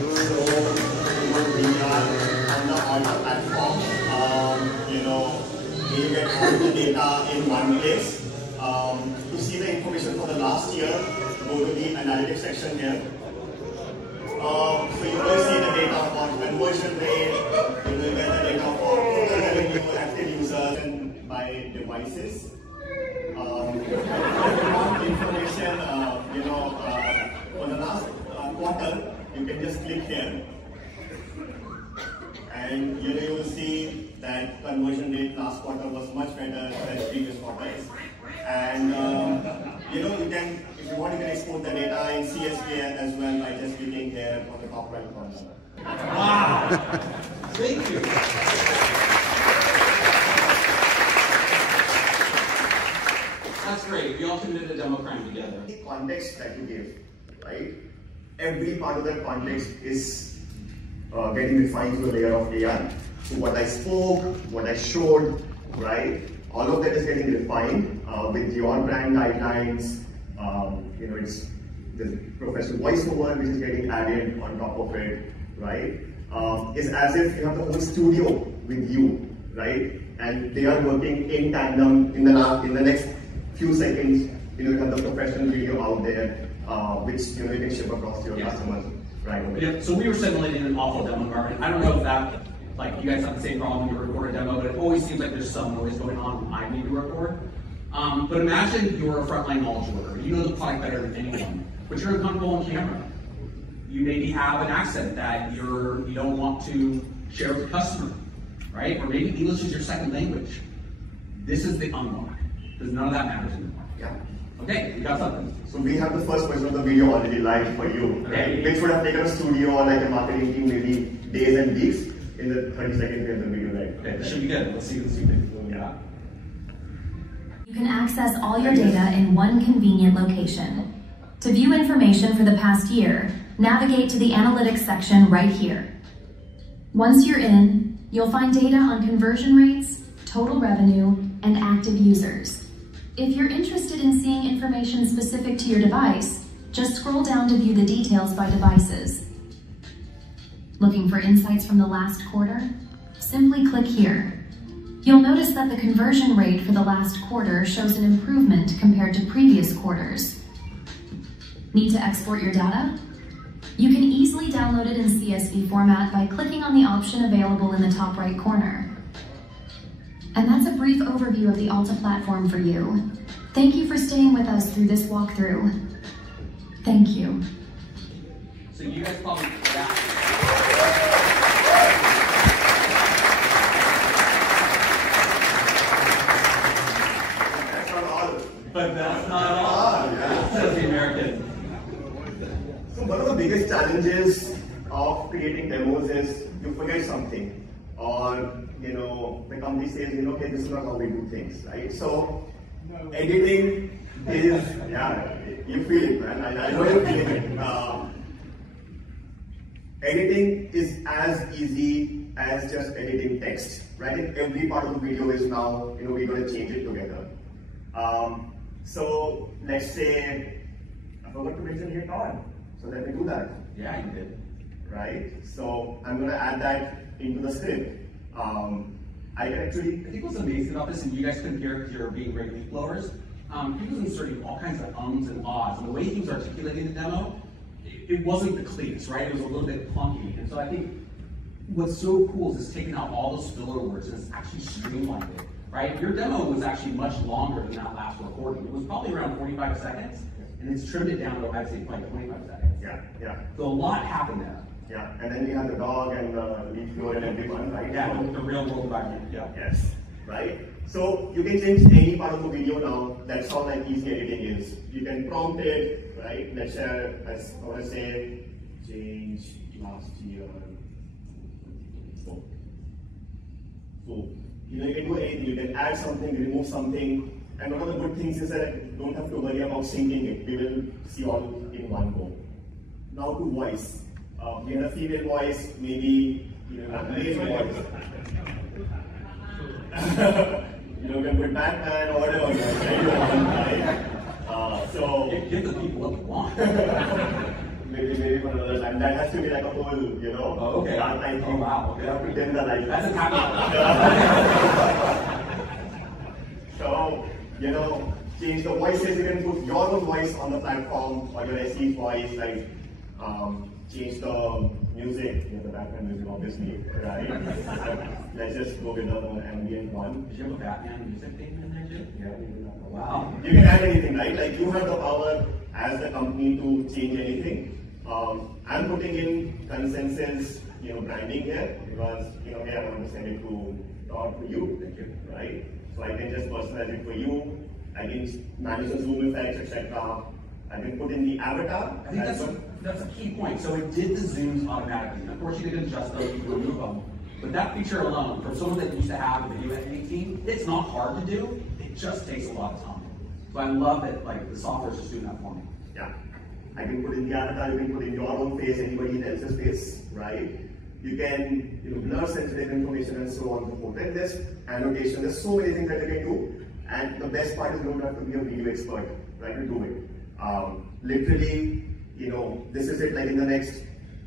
So we are on the Alta platform. You get all the data in one place. To see the information for the last year, go to the analytics section here. So you will see the data for conversion rate, you will get the data for total revenue, active users, and by devices. If you want information, for the last quarter, you can just click here. And you will see that conversion rate last quarter was much better than previous quarters. And you can, if you want, you can export the data in CSV as well by just clicking here on the top right corner. Wow! Thank you. That's great. We all committed a demo crime together. The context that you give, right? Every part of that context is getting refined through a layer of AI. So what I spoke, what I showed, right? All of that is getting refined with your brand guidelines. It's the professional voiceover which is getting added on top of it, right? It's as if you have the whole studio with you, right? And they are working in tandem in the next few seconds. You have the professional video out there, which you can ship across to your customers right away. Yeah. So we were simulating an awful demo environment. I don't know if that, like, you guys have the same problem when you record a demo, but it always seems like there's some noise going on when I need to record. But imagine you're a frontline knowledge worker. You know the product better than anyone, but you're uncomfortable on camera. You maybe have an accent that you don't want to share with the customer, right? Or maybe English is your second language. This is the unlock, because none of that matters anymore. Yeah. Okay, we got something. So we have the first version of the video already live for you, right? Which would have taken a studio or like a marketing team maybe days and weeks. In the 30 seconds, we have the video right. Okay, this should be good. Let's see what we got. You can access all your data in one convenient location. To view information for the past year, navigate to the Analytics section right here. Once you're in, you'll find data on conversion rates, total revenue, and active users. If you're interested in seeing information specific to your device, just scroll down to view the details by devices. Looking for insights from the last quarter? Simply click here. You'll notice that the conversion rate for the last quarter shows an improvement compared to previous quarters. Need to export your data? You can easily download it in CSV format by clicking on the option available in the top right corner. And that's a brief overview of the Alta platform for you. Thank you for staying with us through this walkthrough. Thank you. So you guys probably But that's not all. Says the American. So one of the biggest challenges of creating demos is you forget something, or the company says, okay, this is not how we do things, right? So editing is, you feel it, man. I know you're feeling it. Editing is as easy as just editing text, right? And every part of the video is now, we're going to change it together. So let's say I forgot to mention here on, so let me do that. Yeah, you did. Right? So I'm going to add that into the script. I think what's amazing about this, and you guys couldn't hear it because you're being great leaf blowers, he was inserting all kinds of ums and ahs, and the way he was articulating the demo, it wasn't the cleanest, right? It was a little bit clunky. And so I think what's so cool is it's taken out all those filler words and it's actually streamlined it. Right? Your demo was actually much longer than that last recording. It was probably around 45 seconds, and it's trimmed it down to, I'd say, probably 25 seconds. Yeah. So a lot happened there. Yeah, and then we have the dog and the leaf blower and everyone, right? Yeah, the real world environment, yeah. Yes, right? So you can change any part of the video now. That's how like easy editing is. You can prompt it, right? Let's say, I want to say, change last year. So you can do anything. You can add something, remove something. And one of the good things is that you don't have to worry about syncing it. We will see all in one go. Now to voice. We had a female voice, maybe a male voice. You can put Batman or whatever. Right? So give the people what they want. maybe for another time. That has to be like a whole, okay. dark night thing. Oh, wow. Okay. You have to dim the light. That's a caveat. So, change the voices. You can put your own voice on the platform or your SE voice, like change the music, the background music, obviously, right? Let's just go with the ambient one. Did you have a Batman music theme in there too? Yeah, we do that. Wow. You can add anything, right? Like you have the power as the company to change anything. I'm putting in consensus, branding here because, here I want to send it to you, right? So I can just personalize it for you. I can manage the zoom effects, etc. I can put in the avatar. I think that's a key point. So it did the zooms automatically. Of course, you can adjust those, you can remove them. But that feature alone, for someone that used to have a video editing team, it's not hard to do. It just takes a lot of time. So I love that the software is just doing that for me. Yeah. I can put in the avatar, you can put in your own face, anybody else's face, right? You can blur sensitive information and so on and so forth. And there's annotation, there's so many things that you can do. And the best part is you don't have to be a video expert, right, to do it. Literally, this is it, like in the next,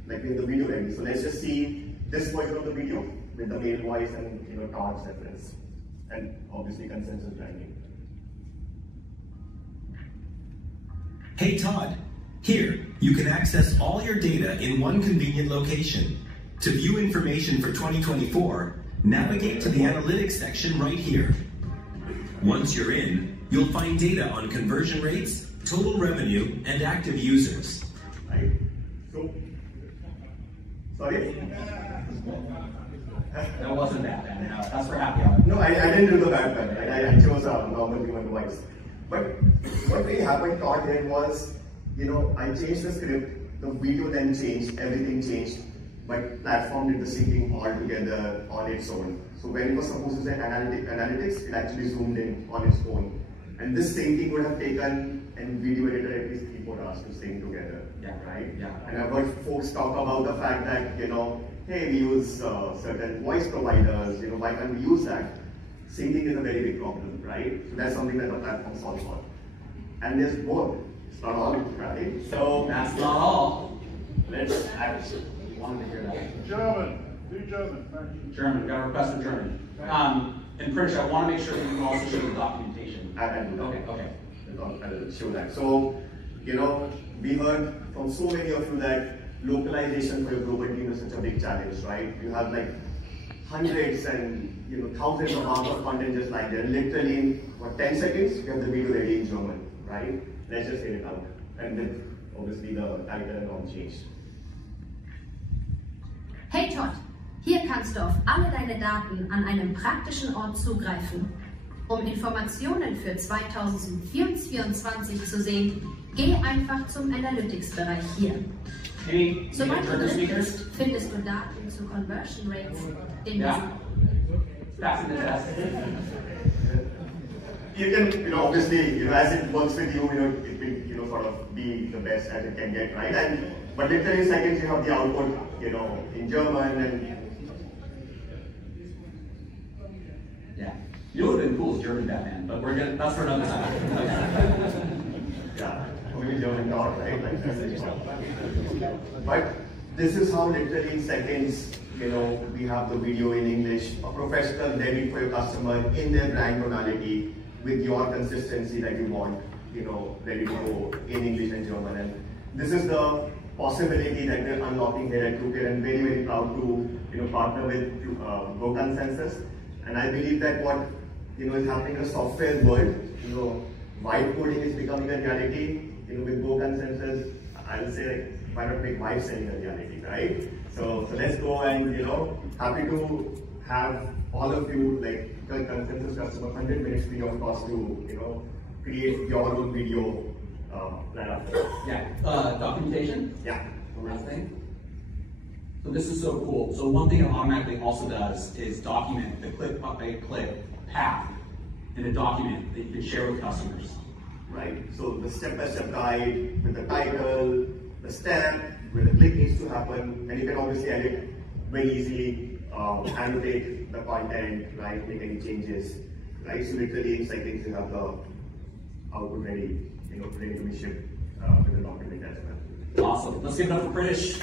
like in the video ready. So let's just see this version of the video with the male voice and Todd's reference. And obviously consensus branding. Hey Todd, here, you can access all your data in one convenient location. To view information for 2024, navigate to the analytics section right here. Once you're in, you'll find data on conversion rates, total revenue, and active users. Right? So, sorry? That wasn't bad, man. That's for happy hour. No, I didn't do the bad one. Right? I chose a normal human voice. But what really happened, Todd, here was, I changed the script, the video then changed, everything changed, but platform did the syncing all together on its own. So when it was supposed to say analytics, it actually zoomed in on its own. And this syncing would have taken a video editor at least 3-4 hours to sync together, right? Yeah. And I've heard folks talk about the fact that, hey, we use certain voice providers, why can't we use that? Syncing is a very big problem, right? So that's something that the platform solves for. And there's more. It's not all, right? So that's not all. Let's actually, you wanted to hear that. German. Do German. German. Got a request for German. And Pritch, I want to make sure that you also show the documentation. I do that. Okay. I'll show that. So, we heard from so many of you that localization for your global team is such a big challenge, right? You have like hundreds and thousands of hours of content just like that. Literally in 10 seconds, you have the video ready in German, right? Let's just get it out. And then obviously the title and all change. Hey Todd, hier kannst du auf alle deine Daten an einem praktischen Ort zugreifen. Um Informationen für 2024 zu sehen, geh einfach zum Analytics-Bereich hier. Sobald du drin bist, findest du Daten zu Conversion Rates in Passing the test. You can, obviously, as it works with you, it will, sort of be the best as it can get, right? But literally seconds you have the output, in German and. Yeah. You would have been cool as German Batman, but that's for another time. Yeah, maybe German dog, right? But this is how literally in seconds, we have the video in English, a professional ready for your customer in their brand tonality with your consistency that you want, ready to go in English and German. And this is the possibility that we're unlocking here at TrueCare, and very, very proud to, partner with Go Consensus. And I believe that what, is happening in the software world, vibe coding is becoming a reality, with Go Consensus. I'll say, why not make vibe selling a reality, right? So let's go and, happy to have all of you, like Consensus customer, 100 minutes free of cost to, create your own video right after. Yeah. Documentation? Yeah. One last thing. So this is so cool. So one thing it automatically also does is document the click-by-click path in a document that you can share with customers. Right. So the step-by-step guide with the title, the step, where the click needs to happen, and you can obviously edit very easily, annotate the content, right, make any changes, right? So literally in seconds you have the output ready, ready to be shipped with the document as well. Awesome. Let's give it up for British.